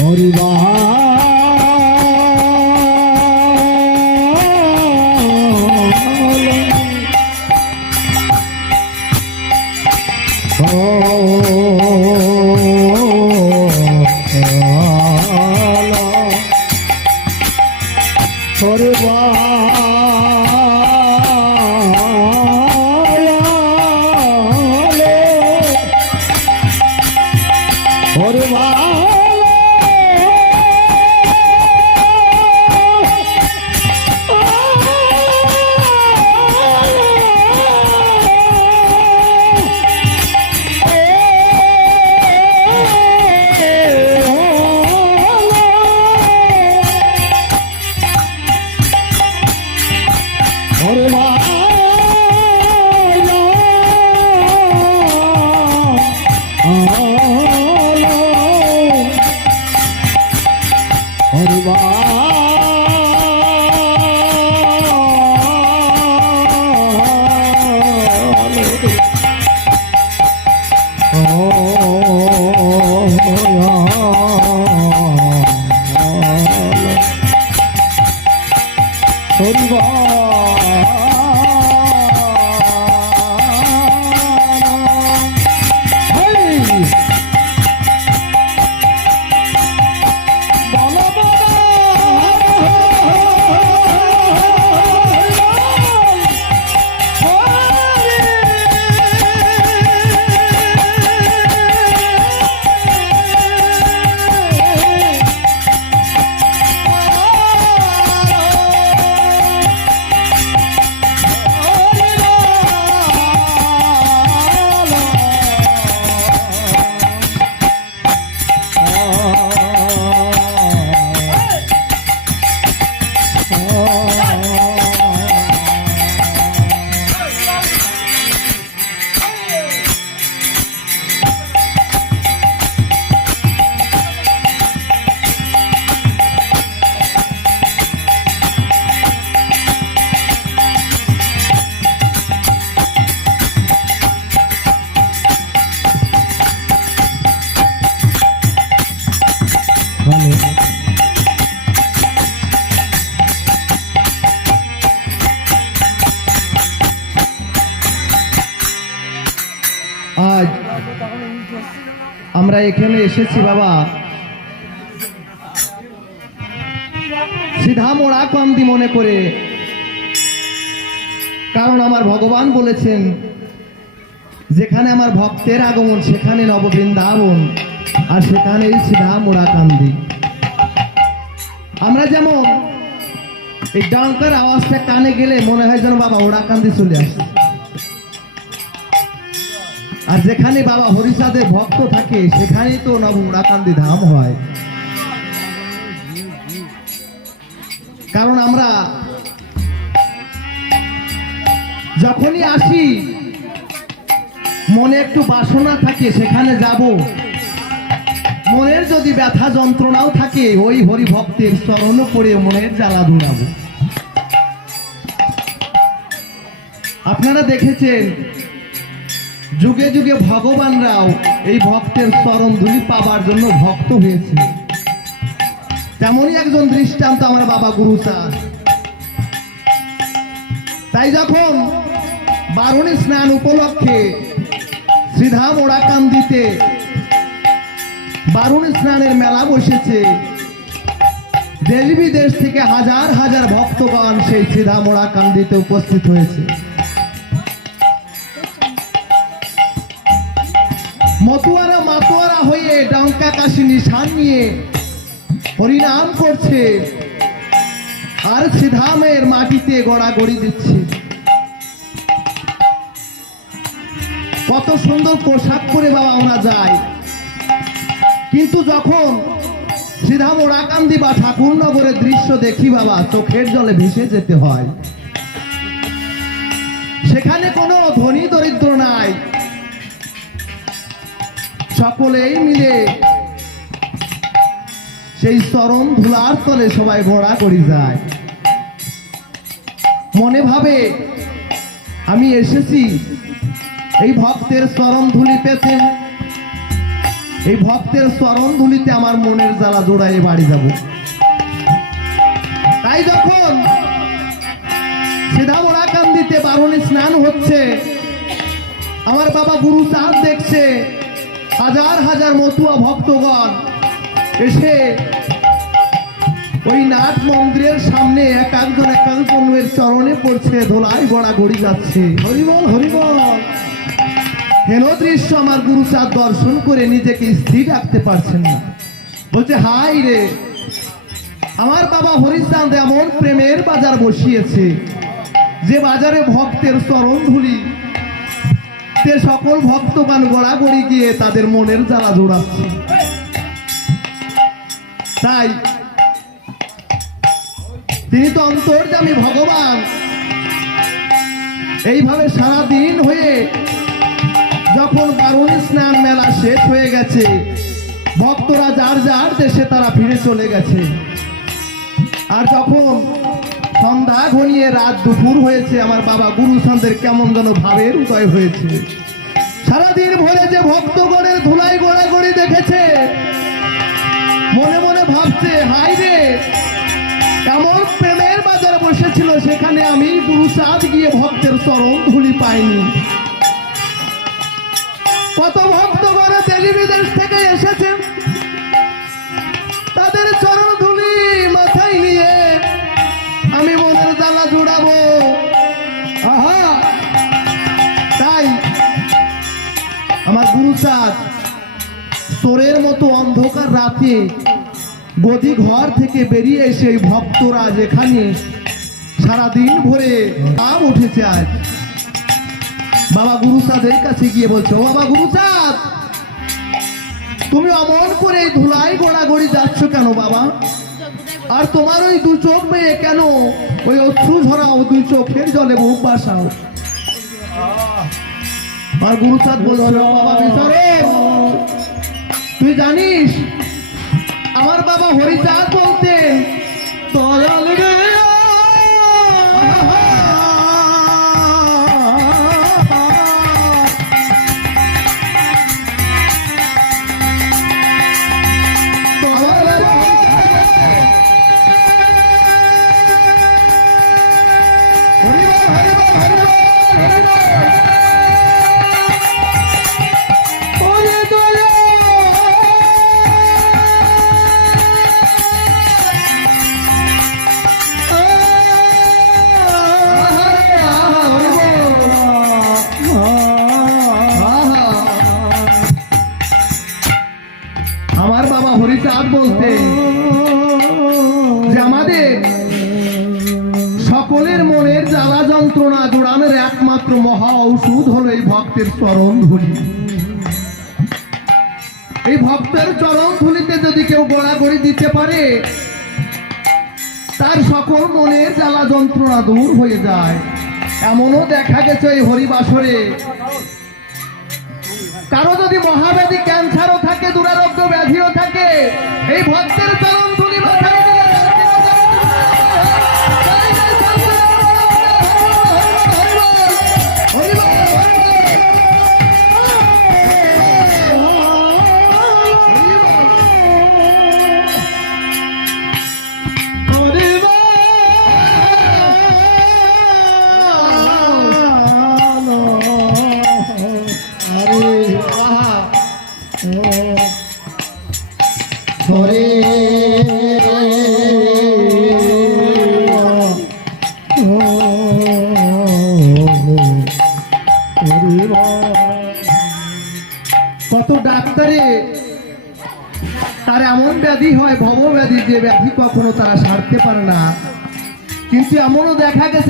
হরিবা এখানে এসেছি বাবা। সিধা মোড়া কান্দি মনে করে। কারণ আমার ভগবান বলেছেন, যেখানে আমার ভক্তের আগমন, সেখানে নববৃন্দাবন আর সেখানেই সিধা মোড়া কান্দি আমরা যেমন এই ডাঙ্কার আওয়াজটা কানে গেলে মনে হয় যেন বাবা ওড়া কান্দি চলে আসে আর যেখানে বাবা হরিচাঁদের ভক্ত থাকে, সেখানেই তো নব ওড়াকান্দি ধাম হয়। কারণ আমরা যখনই আসি, মনে একটু বাসনা থাকে, সেখানে যাব। মনের যদি ব্যথা যন্ত্রণাও থাকে, ওই হরি ভক্তের চরণ পড়ে মনের জ্বালা ধুলাবো আপনারা দেখেছেন যুগে যুগে ভগবানরাও এই ভক্তের চরণ ধুলি পাবার জন্য ভক্ত হয়েছে। তেমনই একজন দৃষ্টান্ত আমার বাবা গুরু স্যার। তাই যখন বারুণী স্নান উপলক্ষে শ্রীধাম ওড়াকান্দিতে বারুণী স্নানের মেলা বসেছে, দেশ বিদেশ থেকে হাজার হাজার ভক্তগণ সেই শ্রীধাম ওড়াকান্দিতে উপস্থিত হয়েছে। ডঙ্কা কাশি নিশান নিয়ে হরিনাম করছে। আর সিধামের মাটিতে গড়াগড়ি দিচ্ছে। কত সুন্দর পোশাক পরে বাবা ওরা যায়। কিন্তু যখন সিধাম ওরাকান্দি বা ঠাকুরনগরের দৃশ্য দেখি বাবা, চোখের জলে ভেসে যেতে হয়। সেখানে কোনো ধনী দরিদ্র নাই। সকলেই মিলে সেই চরণ ধুলার তলে সবাই ঘোড়া করি যায়। মনে ভাবে, আমি এসেছি, এই ভক্তের চরণ ধুলি পেতে। এই ভক্তের চরণ ধুলিতে আমার মনের জ্বালা জোড়ায় বাড়ি যাব। তাই যখন সিধা মোড়াকান্দিতে বারণী স্নান হচ্ছে, আমার বাবা গুরু চাঁদ দেখছে, হাজার হাজার মতুয়া ভক্তগণ এসে ওই নাথ মন্দিরের সামনে এক একজন এক একজনের চরণে পড়ছে, ধোলাই গড়া গড়ি যাচ্ছে। হরিবল হরিবল। হেন দৃশ্য আমার গুরু দর্শন করে নিজেকে স্থির রাখতে পারছেন না। বলছে, হাই রে, আমার বাবা হরিচাঁদ এমন প্রেমের বাজার বসিয়েছে, যে বাজারে ভক্তের চরণ ধুলি তে সকল ভক্তগান গড়াগড়ি গিয়ে তাদের মনের জ্বালা জোড়াচ্ছে। তাই তিনি তো অন্তর্যামী ভগবান। এইভাবে সারাদিন হয়ে যখন বারুণী স্নান মেলা শেষ হয়ে গেছে, ভক্তরা যার যার দেশে তারা ফিরে চলে গেছে। আর যখন সন্ধ্যা ঘনিয়ে রাত দুপুর হয়েছে, আমার বাবা গুরু সন্ধ্যের কেমন যেন ভাবের উদয় হয়েছে। সারাদিন ভরে যে ভক্তগণের ধুলাই গোড়াগড়ি দেখেছে, মনে মনে ভাবছে হাই রে এমন প্রেমের বাজার বসেছিল, সেখানে আমি গুরু চাঁদ গিয়ে ভক্তের চরণ ধুলি পাইনি। কত ভক্তগণ দেশী বিদেশ থেকে এসেছেন তাদের চরণ ধুলি মাথায় নিয়ে আমি মনের জ্বালা জুড়াবো। আহা! তাই আমার গুরুচাঁদ চোরের মতো অন্ধকার রাতে গদি ঘর থেকে বেরিয়ে এসে ভক্তরা যেখানে সারাদিন ভরে নাম উঠেছে আজ। বাবা গুরুচাঁদের কাছে গিয়ে বলছো, "ও বাবা গুরুচাঁদ তুমি অমন করে ধুলাই গোড়াগড়ি যাচ্ছ কেন বাবা? আর তোমার ওই দু চোখ মেয়ে কেন? ওই অশ্রু ঝরাও দুই চোখের জলে বুক বাসাও। আর গুরুচাঁদ বলছিল বাবা বিচারে তুই জানিস আমার বাবা হরিচাঁদ বলতেন ভক্তের চরণ ধুলি। এই ভক্তের চরণ ধুলিতে যদি কেউ গড়াগড়ি দিতে পারে, তার সকল মনের জ্বালা যন্ত্রণা দূর হয়ে যায়। এমনও দেখা গেছে এই হরিবাসরে। কারও যদি মহাব্যাধি ক্যান্সারও থাকে, দুরারোগ্য ব্যাধিও থাকে, এই ভক্তের চরণ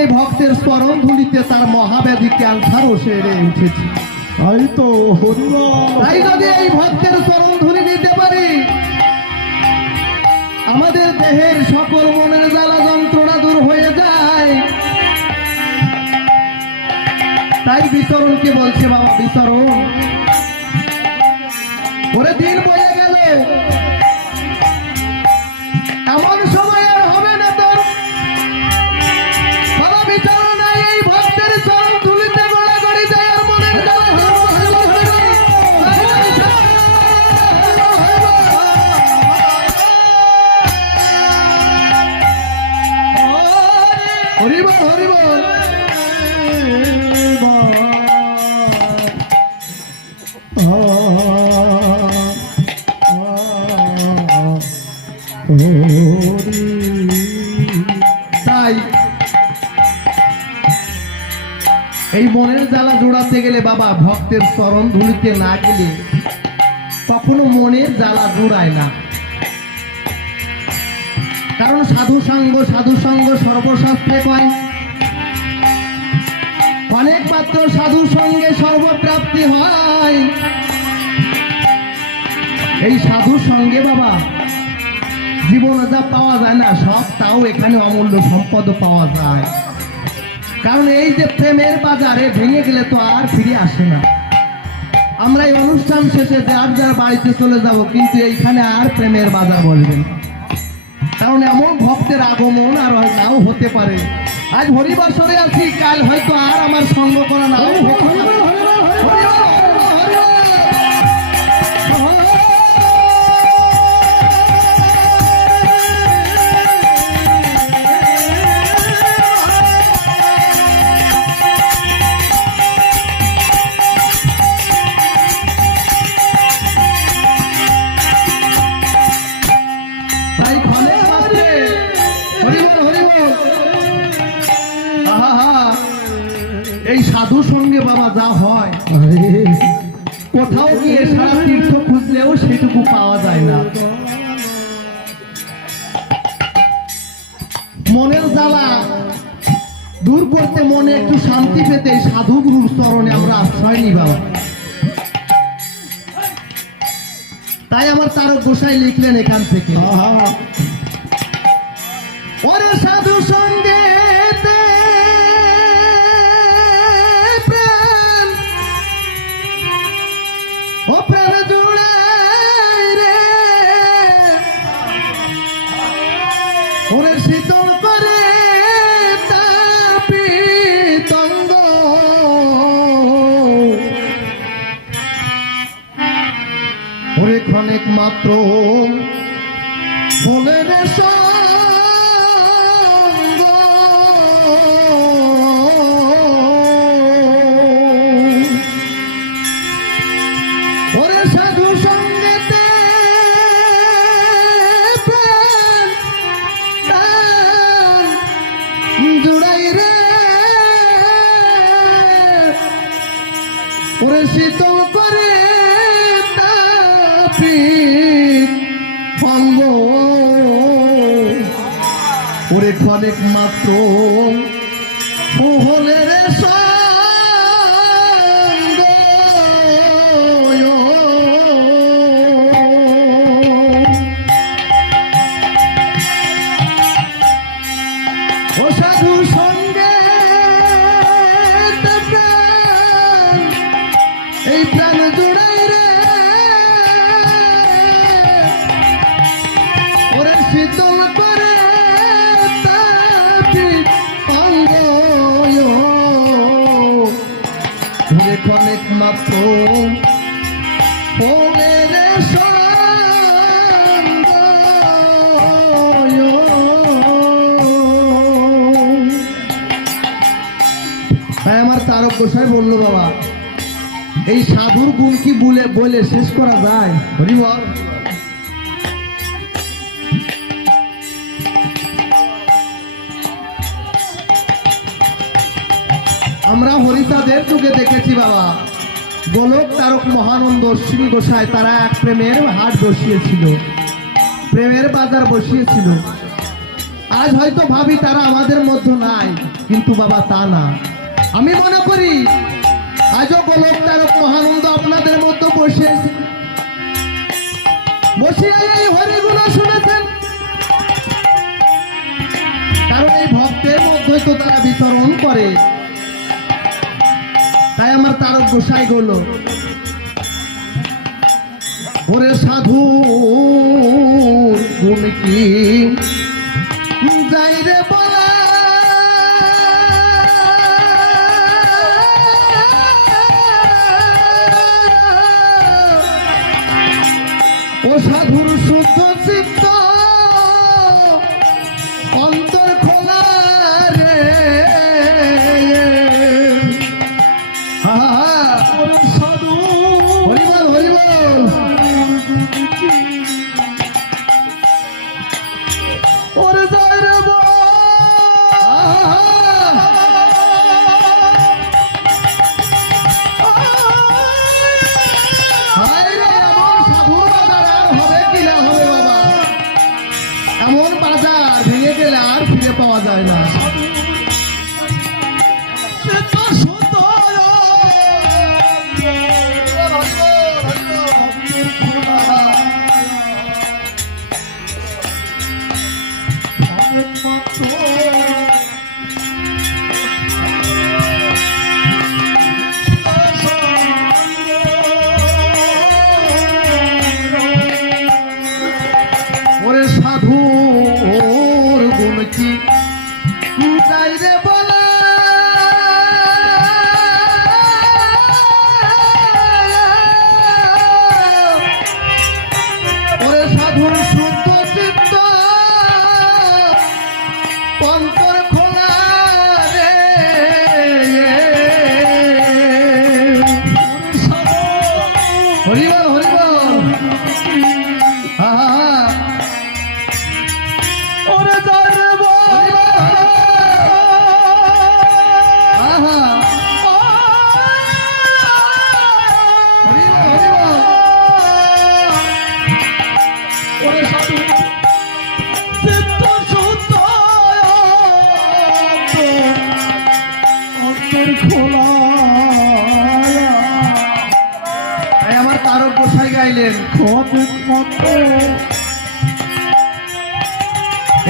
এই ভক্তের স্মরণ ধুলিতে তার মহাব্যাধি ক্যান্সারও সেরে উঠেছে। তাই তো তাই যদি এই ভক্তের চরণ ধরে দিতে পারি আমাদের দেহের সকল মনের জ্বালা যন্ত্রণা দূর হয়ে যায়। তাই বিতরণকে বলছে বাবা বিতরণ। ওরে দিন তাই এই মনের জ্বালা জোড়াতে গেলে বাবা ভক্তের চরণ ধুলিতে না গেলে কখনো মনের জ্বালা জোড়ায় না। কারণ সাধু সঙ্গ সাধু সঙ্গ সর্বশাস্ত্রে কয় অনেক মাত্র সাধু সঙ্গে সর্বপ্রাপ্তি হয়। এই সাধু সঙ্গে বাবা যা পাওয়া যায় না, সব তাও এখানে অমূল্য সম্পদ পাওয়া যায় কারণ এই যে প্রেমের বাজারে ভেঙে গেলে তো আর ফিরে আসে না আমরা এই অনুষ্ঠান শেষে যার যার বাড়িতে চলে যাব, কিন্তু এইখানে আর প্রেমের বাজার বলবেন। কারণ এমন ভক্তের আগমন আর নাও হতে পারে আজ হরিবর্ষরে আছি, কাল হয়তো আর আমার সঙ্গ করা নাও। সাধু সঙ্গে বাবা যা হয়। কোথাও গিয়ে সারা তীর্থ খুঁজলেও সেটুকু পাওয়া যায় না। মনের জ্বালা দূর করতে মনে একটু শান্তি পেতে সাধু গুরুর চরণে আমরা আশ্রয় নিই বাবা। তাই আমার তারক গোসাই লিখলেন এখান থেকে। ওরে সাধু সঙ্গে মাত্র ফুলের সঙ্গ আমার তারক গোসাই বাবা, এই সাধুর গুণ কি বলে বলে শেষ করা যায়? হরি বল আমরা হরিতাদের যুগে দেখেছি, বাবা। গোলক তারক মহানন্দ অশ্বিনী গোসাই, তারা এক প্রেমের হাট বসিয়েছিল। প্রেমের বাজার বসিয়েছিল। আজ হয়তো ভাবি তারা আমাদের মধ্যে নাই, কিন্তু বাবা তা না। আমি মনে করি, আজও গোলক তারক মহানন্দ আপনাদের মধ্যে বসে বসে এই হরিগুলো শুনেছেন। কারণ এই ভক্তের মধ্যে তো তারা বিচরণ করে। তাই আমার তারক গোসাই গেল। ওরে সাধু তুমি কি ও সাধুর হরিবল হরিবল।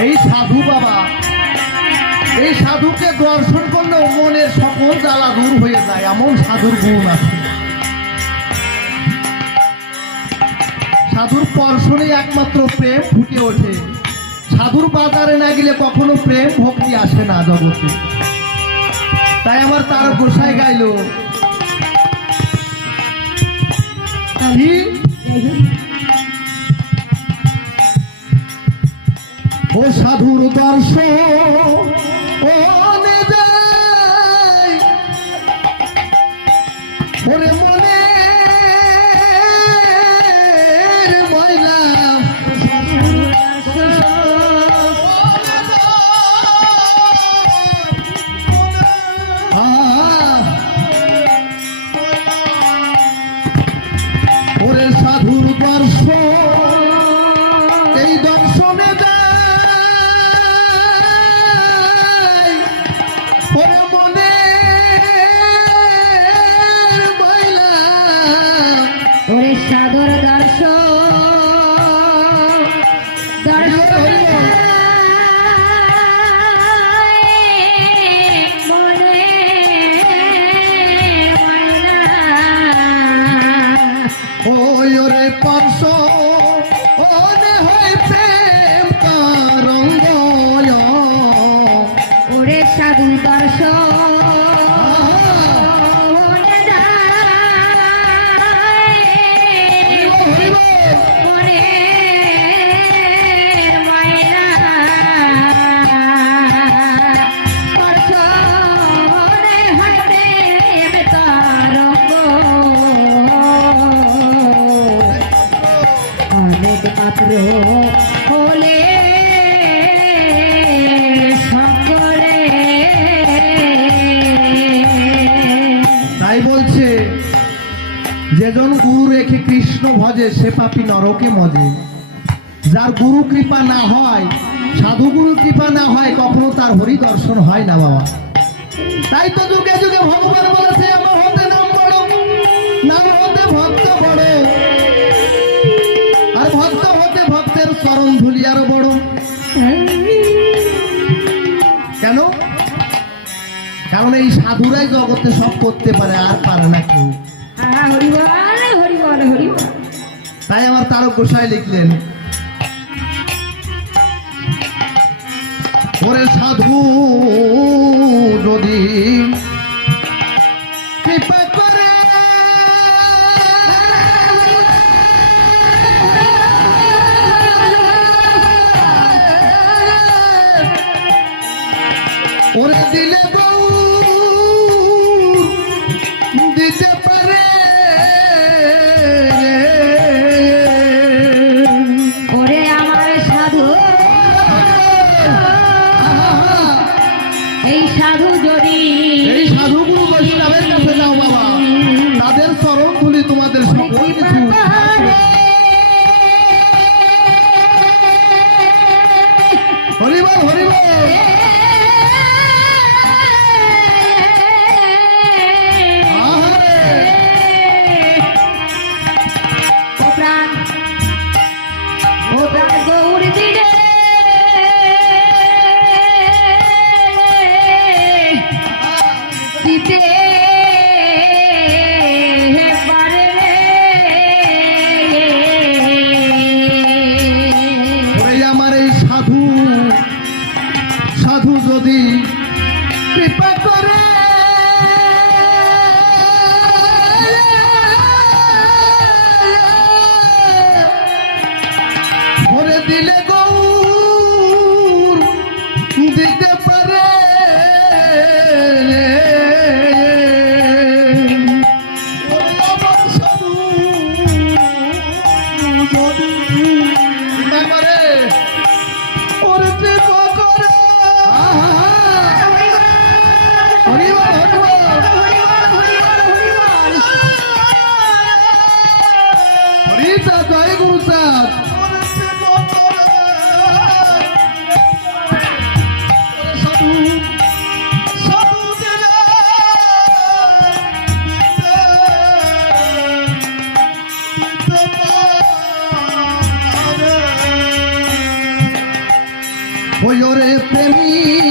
এই সাধু বাবা, এই সাধুকে দর্শন করলেও মনের সকল জ্বালা দূর হয়ে যায়, এমন সাধুর গুণ আছে। সাধুর পর্শনে একমাত্র প্রেম ফুটে ওঠে। সাধুর বাজারে না গেলে কখনো প্রেম ভক্তি আসে না জগতে। তাই আমার তার গোসাই গাইল ও সাধুর দর্শন ও ওরে মনে ময়লা ওরে সাধুর দর্শন এই নরকে মজে। যার গুরু কৃপা না হয়, সাধু গুরু কৃপা না হয়, কখনো তার হরি দর্শন হয় না বাবা। তাই তো যুগে যুগে ভগবান বলেছে কারণ এই সাধুরাই জগতে সব করতে পারে, আর পারে না কেউ। আমার তারক গোসাই লিখলেন। ওরে সাধু যদি চরণ ধুলি তোমাদের সকল কিছু হরিবল বল ওই ওরে